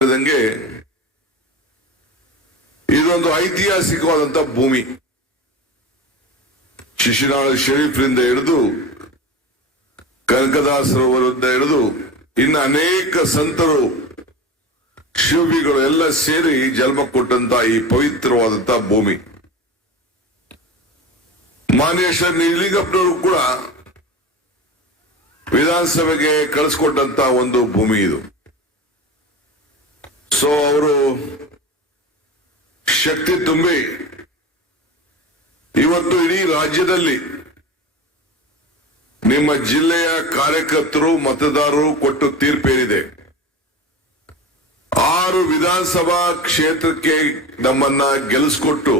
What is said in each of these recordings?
ಹೇಳಿದಂಗೆ ಇದೊಂದು ಐತಿಹಾಸಿಕವಾದಂತ ಭೂಮಿ. ಶಿಶುನಾಳ ಶರೀಫ್ರಿಂದ ಹಿಡಿದು ಕನಕದಾಸರವರಿಂದ ಹಿಡಿದು ಇನ್ನು ಅನೇಕ ಸಂತರು ಶಿವಿಗಳು ಎಲ್ಲ ಸೇರಿ ಜನ್ಮ ಕೊಟ್ಟಂತ ಈ ಪವಿತ್ರವಾದಂತ ಭೂಮಿ. ಮಾನ್ಯ ಶ್ರೀ ನಿಲಿಂಗಪ್ಪನವರು ಕೂಡ ವಿಧಾನಸಭೆಗೆ ಕಳಿಸ್ಕೊಟ್ಟಂತ ಒಂದು ಭೂಮಿ ಇದು. ಸೊ ಅವರು ಶಕ್ತಿ ತುಂಬಿ ಇವತ್ತು ಇಡೀ ರಾಜ್ಯದಲ್ಲಿ ನಿಮ್ಮ ಜಿಲ್ಲೆಯ ಕಾರ್ಯಕರ್ತರು, ಮತದಾರರು ಕೊಟ್ಟು ತೀರ್ಪೇರಿದೆ ಆರು ವಿಧಾನಸಭಾ ಕ್ಷೇತ್ರಕ್ಕೆ ನಮ್ಮನ್ನ ಗೆಲ್ಲಿಸಿಕೊಟ್ಟು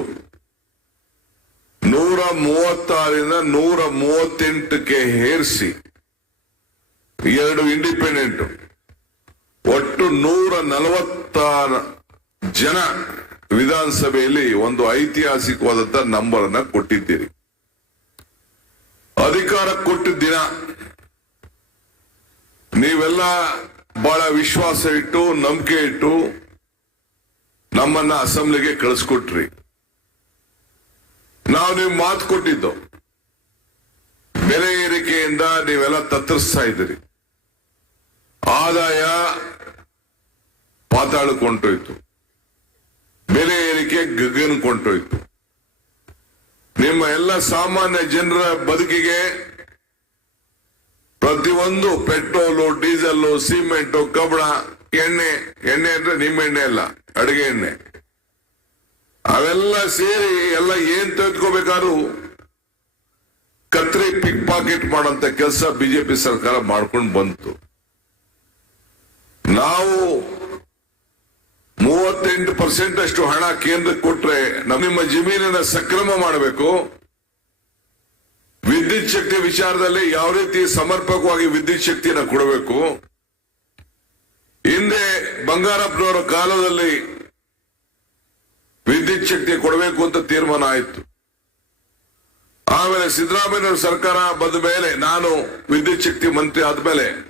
ನೂರ ಮೂವತ್ತಾರಿಂದ ನೂರ ಮೂವತ್ತೆಂಟಕ್ಕೆ ಹೇರಿಸಿ ಎರಡು ಇಂಡಿಪೆಂಡೆಂಟ್ ಒಟ್ಟು ನೂರ ನಲವತ್ತಾರ ಜನ ವಿಧಾನಸಭೆಯಲ್ಲಿ ಒಂದು ಐತಿಹಾಸಿಕವಾದಂತ ನಂಬರ್ ಅನ್ನ ಕೊಟ್ಟಿದ್ದೀರಿ. ಅಧಿಕಾರ ಕೊಟ್ಟ ದಿನ ನೀವೆಲ್ಲ ಬಹಳ ವಿಶ್ವಾಸ ಇಟ್ಟು, ನಂಬಿಕೆ ಇಟ್ಟು ನಮ್ಮನ್ನ ಅಸೆಂಬ್ಲಿಗೆ ಕಳಿಸ್ಕೊಟ್ರಿ. ನಾವು ನೀವು ಮಾತು ಕೊಟ್ಟಿದ್ದು. ಬೆಲೆ ಏರಿಕೆಯಿಂದ ನೀವೆಲ್ಲ ತತ್ತರಿಸ್ತಾ ಇದ್ದೀರಿ. ಆದಾಯ ಪಾತಾಳಕೊಂಡೋಯ್ತು ಬೆಲೆ ಏರಿಕೆ ಗಗನಕೊಂಡೋಯ್ತು ನಿಮ್ಮ ಎಲ್ಲ ಸಾಮಾನ್ಯ ಜನರ ಬದುಕಿಗೆ ಪ್ರತಿಯೊಂದು ಪೆಟ್ರೋಲು ಡೀಸೆಲ್ ಸಿಮೆಂಟು, ಕಬ್ಬಣ, ಎಣ್ಣೆ ಎಣ್ಣೆ ಅಂದ್ರೆ ನಿಮ್ಮ ಎಣ್ಣೆ ಅಲ್ಲ, ಅಡಿಗೆ ಎಣ್ಣೆ. ಅವೆಲ್ಲ ಸೇರಿ ಎಲ್ಲ ಏನ್ ತೆಗೆದುಕೋಬೇಕಾದ್ರು ಕತ್ರಿ ಪಿಕ್ ಪಾಕೆಟ್ ಮಾಡಂತ ಕೆಲಸ ಬಿಜೆಪಿ ಸರ್ಕಾರ ಮಾಡ್ಕೊಂಡು ಬಂತು. ನಾವು ಮೂವತ್ತೆಂಟು ಪರ್ಸೆಂಟ್ ಅಷ್ಟು ಹಣ ಕೇಂದ್ರಕ್ಕೆ ಕೊಟ್ರೆ ನಮ್ಮ ಜಮೀನನ್ನ ಸಕ್ರಮ ಮಾಡಬೇಕು. ವಿದ್ಯುತ್ ಶಕ್ತಿ ವಿಚಾರದಲ್ಲಿ ಯಾವ ರೀತಿ ಸಮರ್ಪಕವಾಗಿ ವಿದ್ಯುತ್ ಶಕ್ತಿಯನ್ನು ಕೊಡಬೇಕು. ಹಿಂದೆ ಬಂಗಾರಪ್ಪನವರ ಕಾಲದಲ್ಲಿ ವಿದ್ಯುತ್ ಶಕ್ತಿ ಕೊಡಬೇಕು ಅಂತ ತೀರ್ಮಾನ ಆಯಿತು. ಆಮೇಲೆ ಸಿದ್ದರಾಮಯ್ಯನವರ ಸರ್ಕಾರ ಬಂದ ಮೇಲೆ ನಾನು ವಿದ್ಯುತ್ ಶಕ್ತಿ ಮಂತ್ರಿ ಆದ್ಮೇಲೆ